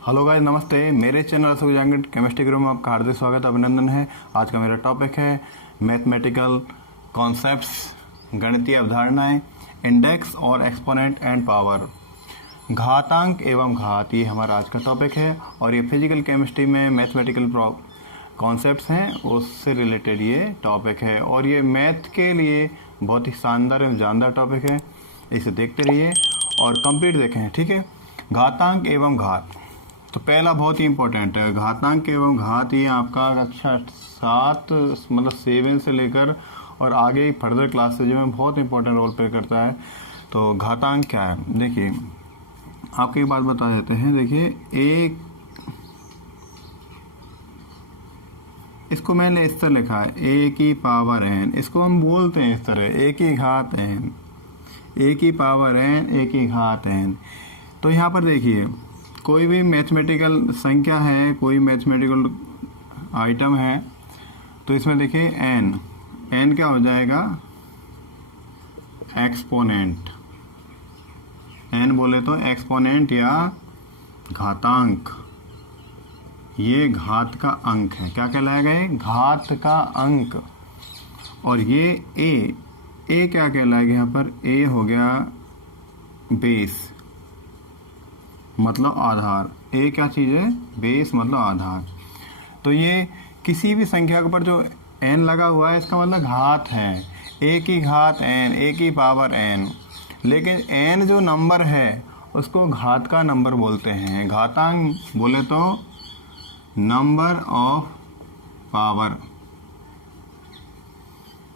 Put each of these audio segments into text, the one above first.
Hello guys, नमस्ते। मेरे channel Ashok जांगट chemistry गुरु में आपका हार्दिक स्वागत अभिनंदन है। आज का मेरा टॉपिक है मैथमेटिकल कॉन्सेप्ट्स, गणितीय अवधारणाएं, इंडेक्स और एक्सपोनेंट एंड पावर, घातांक एवं घात। ये हमारा आज का टॉपिक है और ये फिजिकल केमिस्ट्री में मैथमेटिकल कॉन्सेप्ट्स हैं, उससे रिलेटेड ये टॉपिक है और ये मैथ के लिए बहुत ही शानदार एवं जानदार टॉपिक है। इसे देखते रहिए और कंप्लीट देखें, ठीक है। घातांक एवं घात, तो पहला बहुत ही इंपॉर्टेंट है घातांक एवं घात। ये आपका कक्षा 7 मतलब 7 से लेकर और आगे फर्दर क्लासेज में बहुत इंपॉर्टेंट रोल प्ले करता है। तो घातांक क्या है, देखिए आपको एक बात बता देते हैं। देखिए एक, इसको मैंने इस तरह लिखा है ए की पावर एन, इसको हम बोलते हैं इस तरह ए की घात एन, ए की पावर एन, ए की घात एन। तो यहाँ पर देखिए कोई भी मैथमेटिकल संख्या है, कोई मैथमेटिकल आइटम है, तो इसमें देखिए एन, एन क्या हो जाएगा, एक्सपोनेंट। एन बोले तो एक्सपोनेंट या घातांक, ये घात का अंक है। क्या कहलाएगा, ये घात का अंक। और ये ए क्या कहलाएगा, यहाँ पर ए हो गया बेस मतलब आधार। ए क्या चीज़ है, बेस मतलब आधार। तो ये किसी भी संख्या के ऊपर जो एन लगा हुआ है इसका मतलब घात है। ए की घात एन, ए की पावर एन। लेकिन एन जो नंबर है उसको घात का नंबर बोलते हैं। घातांक बोले तो नंबर ऑफ पावर,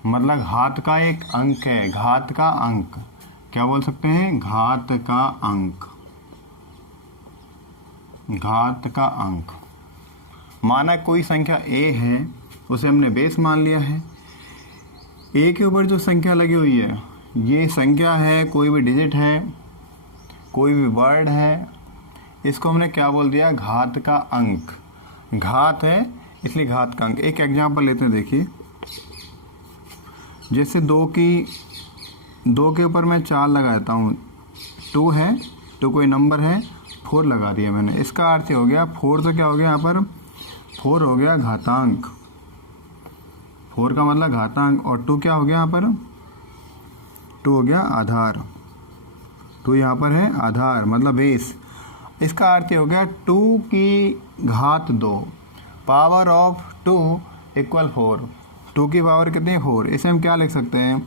मतलब घात का एक अंक है। घात का अंक क्या बोल सकते हैं, घात का अंक, घात का अंक। माना कोई संख्या ए है, उसे हमने बेस मान लिया है। ए के ऊपर जो संख्या लगी हुई है, ये संख्या है, कोई भी डिजिट है, कोई भी वर्ड है, इसको हमने क्या बोल दिया, घात का अंक। घात है इसलिए घात का अंक। एक एग्जांपल लेते हैं, देखिए जैसे 2 के ऊपर मैं 4 लगा देता हूँ। 2 है, 2 कोई नंबर है, 4 लगा दिया मैंने। इसका अर्थ हो गया 4, तो क्या हो गया यहाँ पर, 4 हो गया घातांक। 4 का मतलब घातांक। और 2 क्या हो गया यहाँ पर, 2 हो गया आधार। 2 यहाँ पर है आधार मतलब बेस। इसका अर्थ हो गया 2 की घात 2, पावर ऑफ 2 इक्वल 4। 2 की पावर कितनी है, 4। इसे हम क्या लिख सकते हैं,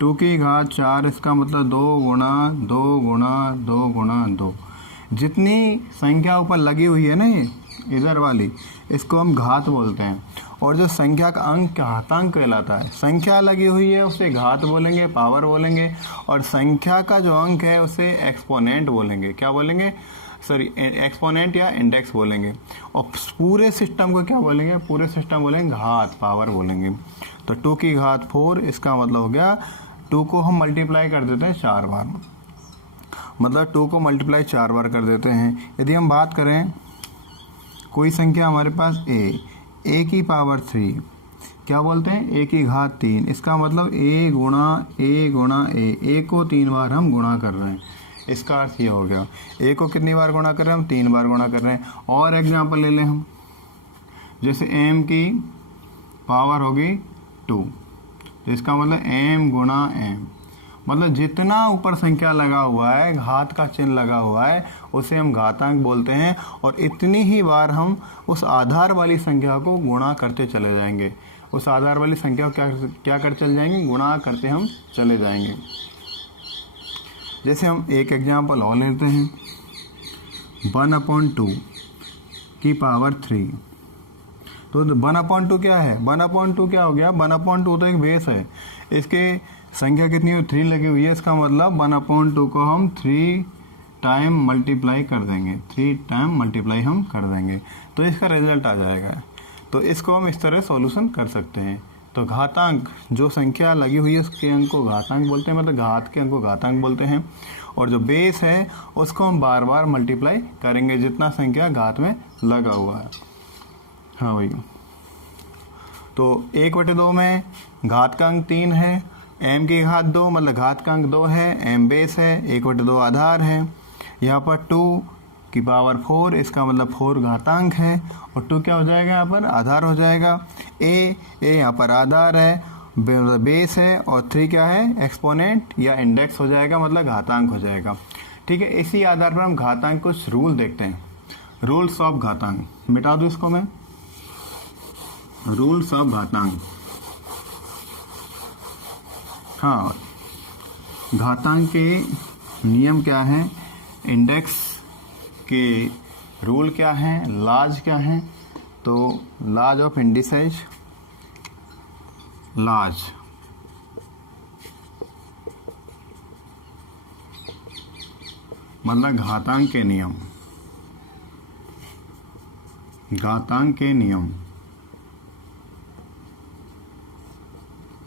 2 की घात 4, इसका मतलब 2 गुणा 2 गुणा 2 गुणा 2। जितनी संख्या ऊपर लगी हुई है ना, ये इधर वाली, इसको हम घात बोलते हैं। और जो संख्या का अंक घातांक कहलाता है। संख्या लगी हुई है उसे घात बोलेंगे, पावर बोलेंगे, और संख्या का जो अंक है उसे एक्सपोनेंट बोलेंगे। क्या बोलेंगे, सॉरी, एक्सपोनेंट या इंडेक्स बोलेंगे। और पूरे सिस्टम को क्या बोलेंगे, पूरे सिस्टम बोलेंगे घात, पावर बोलेंगे। तो 2 की घात 4, इसका मतलब हो गया 2 को हम मल्टीप्लाई कर देते हैं 4 बार, मतलब 2 को मल्टीप्लाई 4 बार कर देते हैं। यदि हम बात करें कोई संख्या हमारे पास ए की पावर 3, क्या बोलते हैं, ए की घात 3। इसका मतलब ए गुणा ए को 3 बार हम गुणा कर रहे हैं। इसका अर्थ ये हो गया, ए को कितनी बार गुणा कर रहे हैं हम, 3 बार गुणा कर रहे हैं। और एग्जांपल ले लें हम, जैसे एम की पावर होगी 2, इसका मतलब एम गुणा एम, मतलब जितना ऊपर संख्या लगा हुआ है, घात का चिन्ह लगा हुआ है, उसे हम घातांक बोलते हैं। और इतनी ही बार हम उस आधार वाली संख्या को गुणा करते चले जाएंगे। उस आधार वाली संख्या को क्या कर चले जाएंगे, गुणा करते हम चले जाएंगे। जैसे हम एक एग्जांपल और लेते हैं, 1/2 की पावर 3। तो 1/2 क्या है, 1/2 क्या हो गया, 1/2 तो एक बेस है। इसके संख्या कितनी है, 3 लगी हुई है। इसका मतलब 1/2 को हम 3 टाइम मल्टीप्लाई कर देंगे, 3 टाइम मल्टीप्लाई हम कर देंगे, तो इसका रिजल्ट आ जाएगा। तो इसको हम इस तरह सॉल्यूशन कर सकते हैं। तो घातांक, जो संख्या लगी हुई है उसके अंक को घातांक बोलते हैं, मतलब घात के अंक को घातांक बोलते हैं। और जो बेस है उसको हम बार बार मल्टीप्लाई करेंगे जितना संख्या घात में लगा हुआ है। हाँ भाई, तो 1/2 में घात का अंक 3 है, एम की घात 2 मतलब घात का अंक 2 है, एम बेस है, 1/2 आधार है। यहाँ पर 2 की पावर 4, इसका मतलब 4 घातांक है, और 2 क्या हो जाएगा यहाँ पर, आधार हो जाएगा। ए यहाँ पर आधार है, बेस है, और 3 क्या है, एक्सपोनेंट या इंडेक्स हो जाएगा, मतलब घातांक हो जाएगा। ठीक है, इसी आधार पर हम घातांक कुछ रूल देखते हैं। रूल्स ऑफ घातांक, मिटा दूँ इसको मैं, रूल्स ऑफ घातांक। हाँ, घातांक के नियम क्या हैं, इंडेक्स के रूल क्या हैं, लाज क्या हैं। तो लाज ऑफ इंडिसेज, लाज मतलब घातांक के नियम, घातांक के नियम।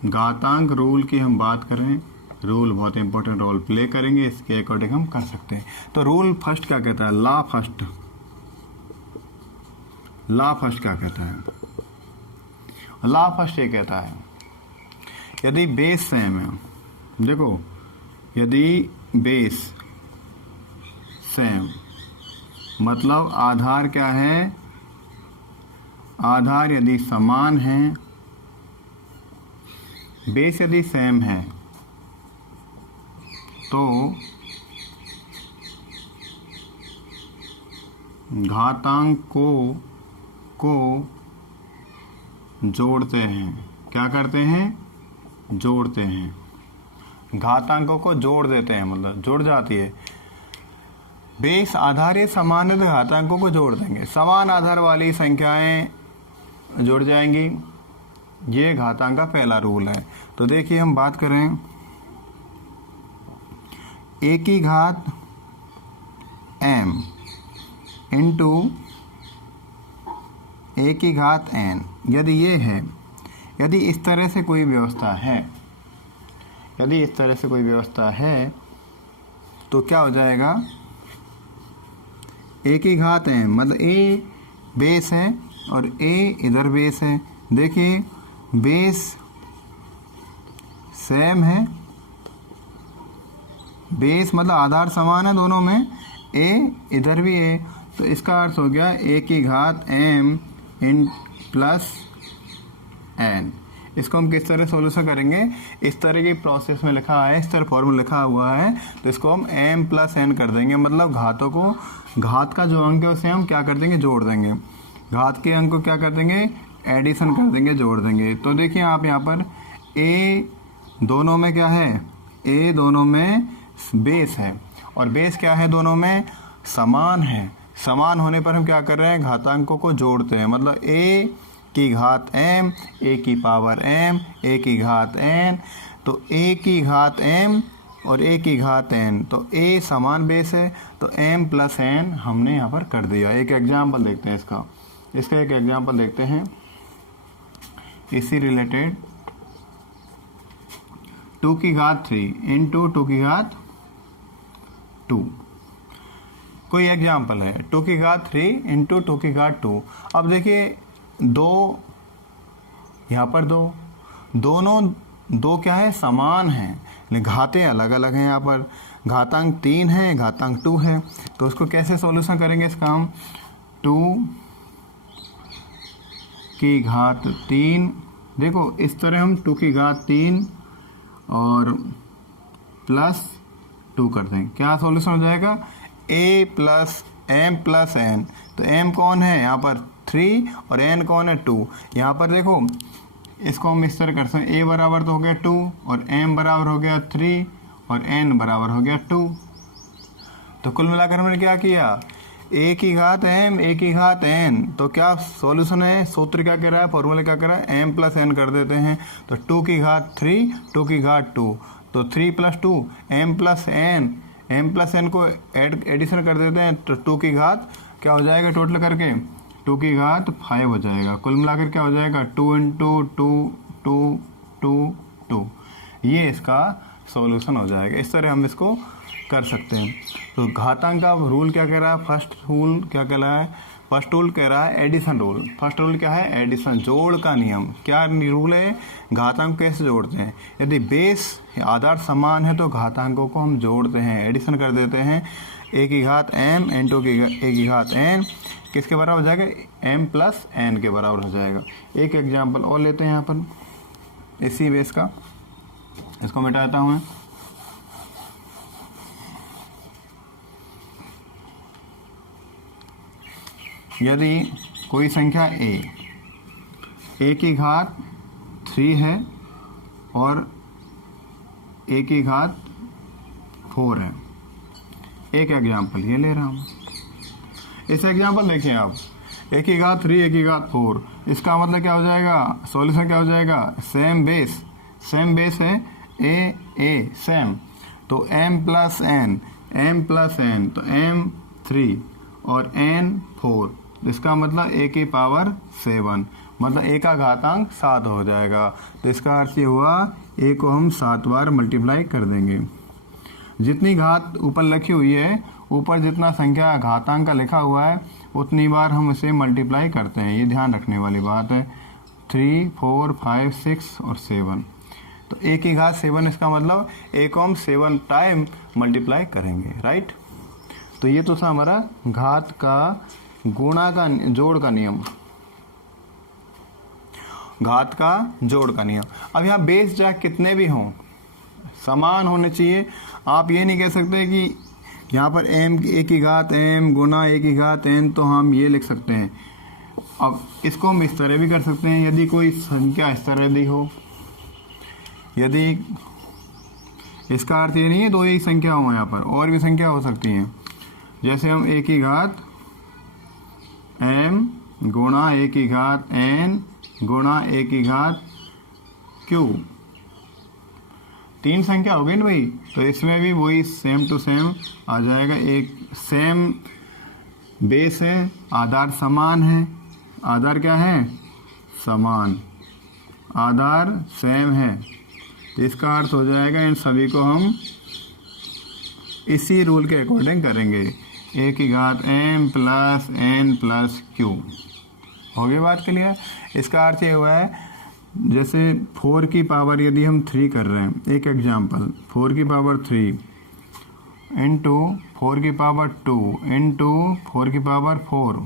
घातांक रूल की हम बात करें, रूल बहुत इंपॉर्टेंट रोल प्ले करेंगे, इसके अकॉर्डिंग हम कर सकते हैं। तो रूल फर्स्ट क्या कहता है, लॉ फर्स्ट, लॉ फर्स्ट क्या कहता है, लॉ फर्स्ट ये कहता है यदि बेस सेम है, देखो यदि बेस सेम मतलब आधार क्या है, आधार यदि समान है, बेस यदि सेम है, तो घातांक को जोड़ते हैं। क्या करते हैं, जोड़ते हैं, घातांकों को जोड़ देते हैं, मतलब जुड़ जाती है। बेस आधार ये समान है तो घातांकों को जोड़ देंगे, समान आधार वाली संख्याएं जुड़ जाएंगी। ये घातांक का पहला रूल है। तो देखिए हम बात करें, ए की घात m इंटू ए की घात n, यदि ये है, यदि इस तरह से कोई व्यवस्था है, यदि इस तरह से कोई व्यवस्था है, तो क्या हो जाएगा, ए की घात m मतलब ए बेस है और ए इधर बेस है। देखिए बेस सेम है, बेस मतलब आधार समान है दोनों में, ए इधर भी है, तो इसका अर्थ हो गया ए की घात m इन प्लस n। इसको हम किस तरह सॉल्यूशन करेंगे, इस तरह की प्रोसेस में लिखा है, इस तरह फॉर्मूला लिखा हुआ है, तो इसको हम m प्लस n कर देंगे, मतलब घातों को, घात का जो अंक है उसे हम क्या कर देंगे, जोड़ देंगे, घात के अंक को क्या कर देंगे, एडिशन कर देंगे, जोड़ देंगे। तो देखिए आप यहाँ पर a दोनों में क्या है, a दोनों में बेस है, और बेस क्या है, दोनों में समान है। समान होने पर हम क्या कर रहे हैं, घातांकों को जोड़ते हैं, मतलब a की घात m, a की पावर m, a की घात n, तो a की घात m और a की घात n, तो a समान बेस है, तो m प्लस n हमने यहाँ पर कर दिया। एक एग्जाम्पल देखते हैं इसका एक एग्जाम्पल देखते हैं, इसी रिलेटेड 2 की घात 3 इंटू 2 की घात 2, कोई एग्जाम्पल है 2 की घात 3 इंटू 2 की घात 2। अब देखिए दो, यहाँ पर दोनों दो क्या है, समान है, लेकिन घातें अलग अलग हैं। यहाँ पर घातांक 3 है, घातांक 2 है, तो उसको कैसे सॉल्यूशन करेंगे इसका हम, 2 की घात 3, देखो इस तरह हम 2 की घात 3 और प्लस 2 कर दें, क्या सॉल्यूशन हो जाएगा, a plus m plus n। तो m कौन है यहाँ पर 3 और n कौन है 2। यहाँ पर देखो इसको हम इस तरह कर सकते हैं, a बराबर तो हो गया 2 और m बराबर हो गया 3 और n बराबर हो गया 2। तो कुल मिलाकर हमने क्या किया, a की घात m, a की घात n, तो क्या सॉल्यूशन है, सूत्र क्या कह रहा है, फॉर्मूला क्या कह रहा है, m प्लस n कर देते हैं। तो 2 की घात 3, 2 की घात 2, तो 3 plus 2 m plus n, m plus n को एडिशन कर देते हैं, तो 2 की घात क्या हो जाएगा, टोटल करके 2 की घात 5 हो जाएगा। कुल मिलाकर क्या हो जाएगा, 2 इंटू 2 2 2 2, ये इसका सॉल्यूशन हो जाएगा। इस तरह हम इसको कर सकते हैं। तो घातांक का रूल क्या कह रहा है, फर्स्ट रूल क्या कह रहा है, फर्स्ट रूल कह रहा है एडिशन रूल। फर्स्ट रूल क्या है, एडिशन, जोड़ का नियम। क्या रूल है, घातांक कैसे जोड़ते हैं, यदि बेस आधार समान है तो घातांकों को हम जोड़ते हैं, एडिशन कर देते हैं। ए की घात m इंटू ए की घात n किसके बराबर हो जाएगा, m प्लस n के बराबर हो जाएगा। एक एग्जाम्पल और लेते हैं यहाँ पर इसी बेस का, इसको मिटाता हूँ मैं। यदि कोई संख्या a की घात 3 है और a की घात 4 है, एक एग्जाम्पल ये ले रहा हूँ। इस एग्जाम्पल देखिए आप, a की घात 3 a की घात 4, इसका मतलब क्या हो जाएगा, सॉल्यूशन क्या हो जाएगा, सेम बेस है a सेम, तो m प्लस n तो m 3 और n 4, इसका मतलब a की पावर 7, मतलब a का घातांक 7 हो जाएगा। तो इसका अर्थ ये हुआ a को हम 7 बार मल्टीप्लाई कर देंगे। जितनी घात ऊपर लिखी हुई है, ऊपर जितना संख्या घातांक का लिखा हुआ है उतनी बार हम इसे मल्टीप्लाई करते हैं, ये ध्यान रखने वाली बात है। 3 4 5 6 और 7, तो a की घात 7, इसका मतलब a को हम 7 टाइम मल्टीप्लाई करेंगे, राइट। तो ये तो था हमारा घात का गुणा का जोड़ का नियम, घात का जोड़ का नियम। अब यहाँ बेस जा कितने भी हों समान होने चाहिए। आप ये नहीं कह सकते कि यहाँ पर m a की घात m गुना a की घात n, तो हम ये लिख सकते हैं। अब इसको हम इस तरह भी कर सकते हैं, यदि कोई संख्या इस तरह दी हो, यदि इसका अर्थ ये नहीं है दो ही संख्या हो, यहाँ पर और भी संख्या हो सकती हैं। जैसे हम a की घात m गुणा a की घात n गुणा a की घात q, 3 संख्या हो गई ना भाई, तो इसमें भी वही सेम टू सेम आ जाएगा। एक सेम बेस है, आधार समान है, आधार क्या है, समान, आधार सेम है, तो इसका अर्थ हो जाएगा इन सभी को हम इसी रूल के अकॉर्डिंग करेंगे, a की घात m plus n plus q। हो गई बात क्लियर। इसका अर्थ ये हुआ है जैसे 4 की पावर यदि हम 3 कर रहे हैं, एक एग्जांपल 4 की पावर 3 इंटू 4 की पावर 2 इंटू 4 की पावर 4।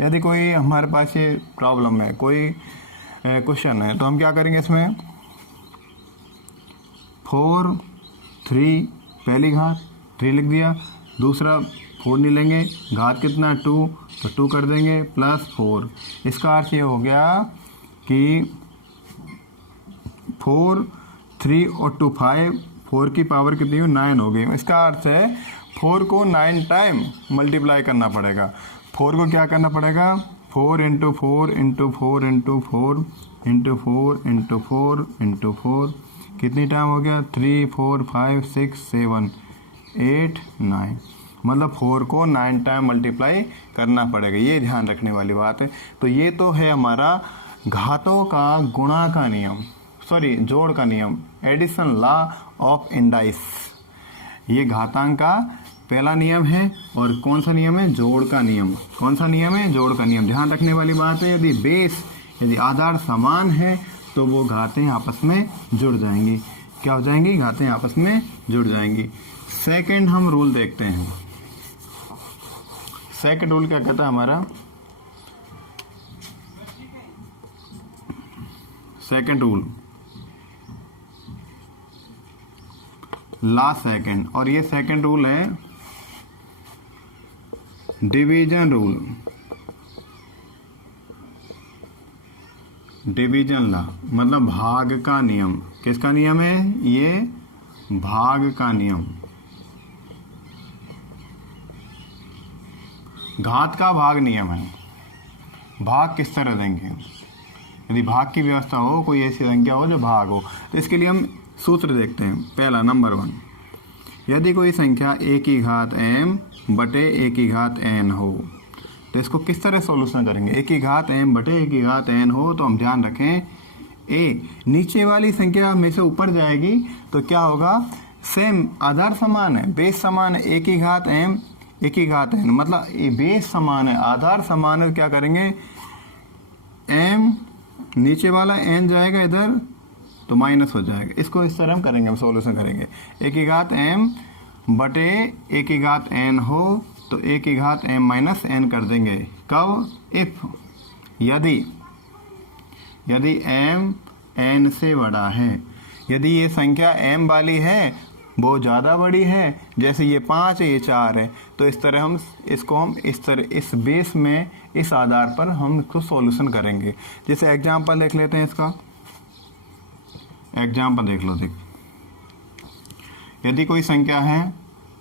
यदि कोई हमारे पास ये प्रॉब्लम है, कोई क्वेश्चन है, तो हम क्या करेंगे, इसमें 4 3 पहली घात 3 लिख दिया, दूसरा 4 नहीं लेंगे, घात कितना 2, तो 2 कर देंगे प्लस 4। इसका अर्थ ये हो गया कि 4 3 और 2 5, 4 की पावर कितनी हुई, 9 हो गई। इसका अर्थ है 4 को 9 टाइम मल्टीप्लाई करना पड़ेगा। 4 को क्या करना पड़ेगा, 4 into 4 into 4 into 4 into 4 into 4 into 4, कितनी टाइम हो गया, 3 4 5 6 7 8 9, मतलब 4 को 9 टाइम मल्टीप्लाई करना पड़ेगा। ये ध्यान रखने वाली बात है। तो ये तो है हमारा घातों का गुणा का नियम, सॉरी जोड़ का नियम, एडिशन लॉ ऑफ इंडाइस। ये घातांक का पहला नियम है। और कौन सा नियम है, जोड़ का नियम। कौन सा नियम है, जोड़ का नियम। ध्यान रखने वाली बात है, यदि बेस यदि आधार समान है तो वो घातें आपस में जुड़ जाएंगी। क्या हो जाएंगी, घातें आपस में जुड़ जाएंगी। सेकंड हम रूल देखते हैं। सेकंड रूल क्या कहता है हमारा, सेकंड रूल ला सेकंड, और ये सेकंड रूल है डिवीजन रूल, डिवीजन ला, मतलब भाग का नियम। किसका नियम है, ये भाग का नियम। घात का भाग नियम है। भाग किस तरह देंगे, यदि भाग की व्यवस्था हो, कोई ऐसी संख्या हो जो भाग हो, तो इसके लिए हम सूत्र देखते हैं। पहला नंबर 1, यदि कोई संख्या a की घात m बटे a की घात n हो, तो इसको किस तरह सॉल्यूशन करेंगे। a की घात m बटे a की घात n हो, तो हम ध्यान रखें a नीचे वाली संख्या में से ऊपर जाएगी, तो क्या होगा, सेम आधार समान है, बेस समान है, a की घात m a की घात n, मतलब ये बेस समान है, आधार समान है। क्या करेंगे, m नीचे वाला n जाएगा इधर, तो माइनस हो जाएगा। इसको इस तरह हम करेंगे, हम सॉल्यूशन करेंगे। a की घात m बटे ए की घात n हो तो ए की घात m माइनस n कर देंगे। कब? इफ यदि m n से बड़ा है। यदि ये संख्या m वाली है, वो ज़्यादा बड़ी है, जैसे ये 5 है, ये 4 है, तो इस तरह हम इस तरह इस बेस में इस आधार पर हम इसको सॉल्यूशन करेंगे। जैसे एग्जांपल देख लेते हैं इसका। एग्जांपल देख लो। यदि कोई संख्या है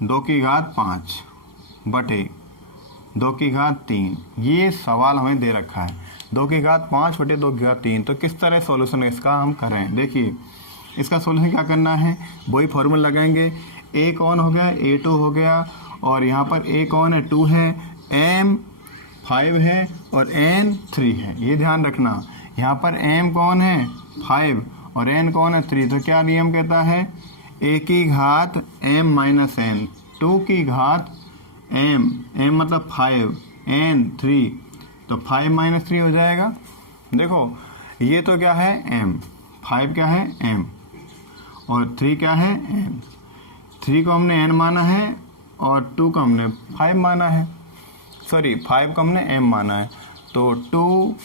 2 की घात 5 बटे 2 की घात 3, ये सवाल हमें दे रखा है 2 की घात 5 बटे 2 की घात 3, तो किस तरह सॉल्यूशन इसका हम करें। देखिए इसका सॉल्यूशन क्या करना है, वही फॉर्मूला लगाएंगे। ए कौन हो गया, A2 हो गया, और यहाँ पर A कौन है, 2 है, M 5 है और N 3 है। ये ध्यान रखना, यहाँ पर M कौन है 5 और N कौन है 3। तो क्या नियम कहता है, A की घात M माइनस N, 2 की घात M मतलब 5, N 3, तो 5 माइनस 3 हो जाएगा। देखो ये तो क्या है M, 5 क्या है M और 3 क्या है N। 3 को हमने N माना है और 2 को हमने 5 माना है, सॉरी 5 को हमने M माना है। तो 2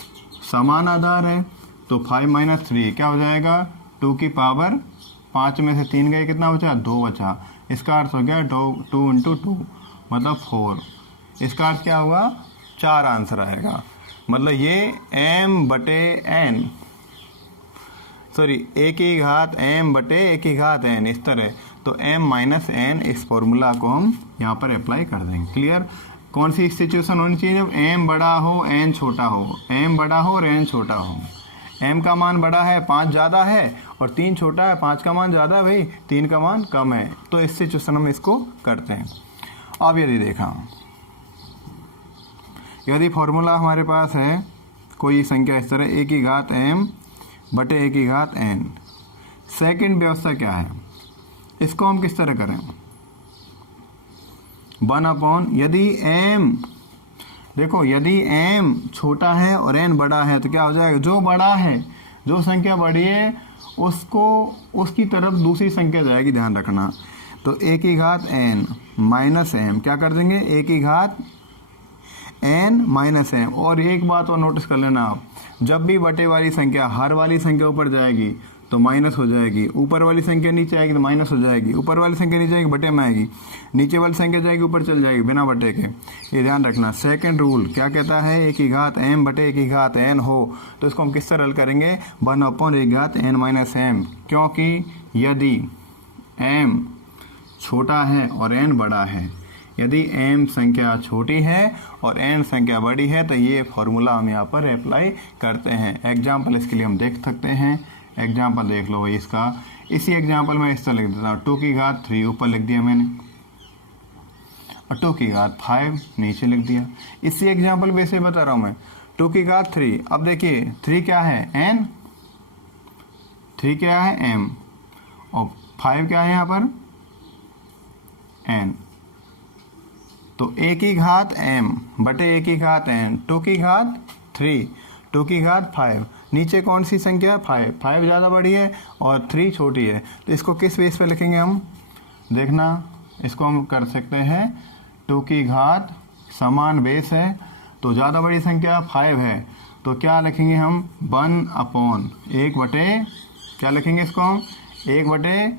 समान आधार है, तो 5 माइनस 3 क्या हो जाएगा, 2 की पावर 5 में से 3 गए, कितना बचा, 2 बचा। इसका अर्थ हो गया 2 इंटू 2 मतलब 4। इसका अर्थ क्या हुआ, 4 आंसर आएगा। मतलब ये M बटे N, सॉरी A की घात M बटे A की घात N, इस तरह। तो M माइनस N, इस फॉर्मूला को हम यहाँ पर अप्लाई कर देंगे। क्लियर। कौन सी सिचुएशन होनी चाहिए, जब M बड़ा हो N छोटा हो, M बड़ा हो और N छोटा हो। M का मान बड़ा है, 5 ज़्यादा है, और 3 छोटा है, 5 का मान ज़्यादा है भाई, 3 का मान कम है। तो इस सिचुएशन हम इसको करते हैं। अब यदि देखा, यदि फॉर्मूला हमारे पास है कोई संख्या इस तरह, A की घात M बटे A की घात N। सेकंड व्यवस्था क्या है, इसको हम किस तरह करें, 1 अपॉन, यदि M, देखो यदि M छोटा है और N बड़ा है तो क्या हो जाएगा, जो बड़ा है, जो संख्या बड़ी है उसको उसकी तरफ दूसरी संख्या जाएगी, ध्यान रखना। तो A की घात N माइनस M क्या कर देंगे, A की घात N माइनस M। और एक बात और नोटिस कर लेना आप, जब भी बटे वाली संख्या हर वाली संख्या ऊपर जाएगी तो माइनस हो जाएगी, ऊपर वाली संख्या नीचे आएगी तो माइनस हो जाएगी, ऊपर वाली संख्या नीचे आएगी बटे में आएगी, नीचे वाली संख्या जाएगी ऊपर चल जाएगी बिना बटे के। ये ध्यान रखना। सेकंड रूल क्या कहता है, A की घात M बटे A की घात N हो तो इसको हम किस तरह हल करेंगे, 1 अपॉन A की घात N माइनस M। क्योंकि यदि M छोटा है और N बड़ा है, यदि M संख्या छोटी है और N संख्या बड़ी है, तो ये फॉर्मूला हम यहाँ पर अप्लाई करते हैं। एग्जाम्पल इसके लिए हम देख सकते हैं। एग्जाम्पल देख लो भाई इसका। इसी एग्जाम्पल में इस तरह लिख देता हूँ, 2 की घात 3 ऊपर लिख दिया मैंने और 2 की घात 5 नीचे लिख दिया। इसी एग्जाम्पल में से बता रहा हूँ मैं, 2 की घात 3। अब देखिए 3 क्या है N, 3 क्या है M और 5 क्या है यहाँ पर N। तो A की घात M बटे A की घात N, 2 की घात 3, 2 की घात 5, नीचे कौन सी संख्या है 5, 5 ज़्यादा बड़ी है और 3 छोटी है। तो इसको किस बेस पे लिखेंगे हम, देखना, इसको हम कर सकते हैं 2 की घात, समान बेस है तो ज़्यादा बड़ी संख्या 5 है, तो क्या लिखेंगे हम, 1 अपॉन 1 बटे, क्या लिखेंगे इसको हम, 1 बटे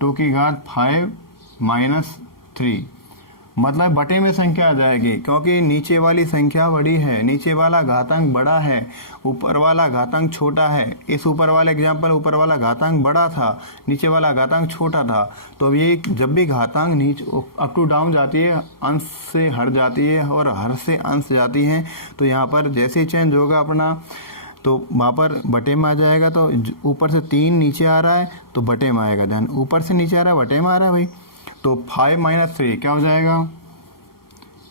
2 की घात 5 माइनस 3। मतलब बटे में संख्या आ जाएगी, क्योंकि नीचे वाली संख्या बड़ी है, नीचे वाला घातांक बड़ा है, ऊपर वाला घातांक छोटा है। इस ऊपर वाले एग्जाम्पल ऊपर वाला घातांक बड़ा था, नीचे वाला घातांक छोटा था। तो ये जब भी घातांक नीचे अप टू डाउन जाती है, अंश से हट जाती है और हर से अंश जाती है, तो यहाँ पर जैसे ही चेंज होगा अपना, तो वहाँ पर बटे में आ जाएगा। तो ऊपर से 3 नीचे आ रहा है तो बटे में आएगा, ध्यान, ऊपर से नीचे आ रहा है बटे में आ रहा है भाई। तो 5 माइनस 3 क्या हो जाएगा,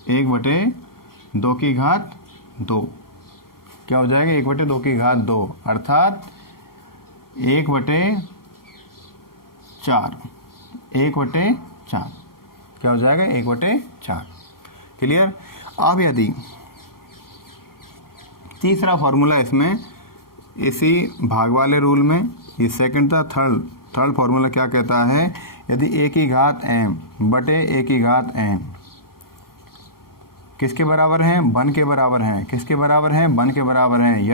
1 बटे 2 की घात 2, क्या हो जाएगा, 1 बटे 2 की घात 2, अर्थात 1 बटे 4, 1 बटे 4 क्या हो जाएगा, 1 बटे 4। क्लियर। अब यदि तीसरा फॉर्मूला इसमें, इसी भाग वाले रूल में, ये सेकंड था, थर्ड फॉर्मूला क्या कहता है, यदि a की घात m बटे a की घात n किसके बराबर है, 1 के बराबर है। किसके बराबर है, 1 के बराबर है।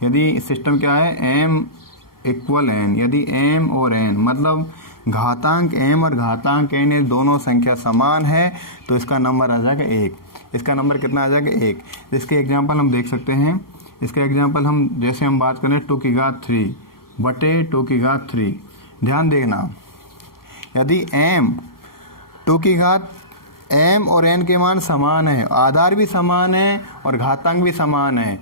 यदि सिस्टम क्या है, m इक्वल n, यदि m और n मतलब घातांक m और घातांक n ये दोनों संख्या समान है तो इसका नंबर आ जाएगा 1। इसका नंबर कितना आ जाएगा, 1। इसके एग्जांपल हम देख सकते हैं। इसका एग्जांपल हम जैसे हम बात करें 2 की घात 3 बटे 2 की घात 3। ध्यान देखना, यदि m 2 की घात m और n के मान समान है, आधार भी समान है और घातांक भी समान है,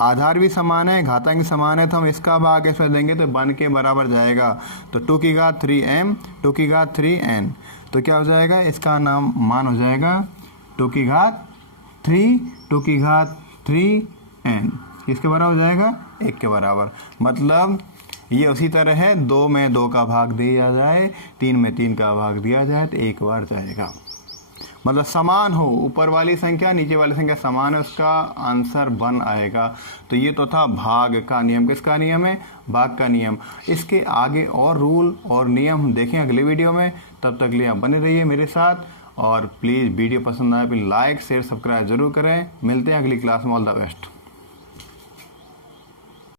आधार भी समान है घातांक भी समान है, तो हम इसका भाग ऐसे देंगे तो 1 के बराबर जाएगा। तो 2 की घात 3m 2 की घात 3n, तो क्या हो जाएगा, इसका नाम मान हो जाएगा 2 की घात 3 2 की घात 3n, किसके बराबर हो जाएगा, 1 के बराबर। मतलब ये उसी तरह है, 2 में 2 का भाग दिया जाए, 3 में 3 का भाग दिया जाए तो 1 बार जाएगा। मतलब समान हो, ऊपर वाली संख्या नीचे वाली संख्या समान है, उसका आंसर 1 आएगा। तो ये तो था भाग का नियम। किसका नियम है, भाग का नियम। इसके आगे और रूल और नियम देखें अगले वीडियो में। तब तक लिए आप बने रहिए मेरे साथ, और प्लीज़ वीडियो पसंद आए तो लाइक शेयर सब्सक्राइब जरूर करें। मिलते हैं अगली क्लास में। All the best.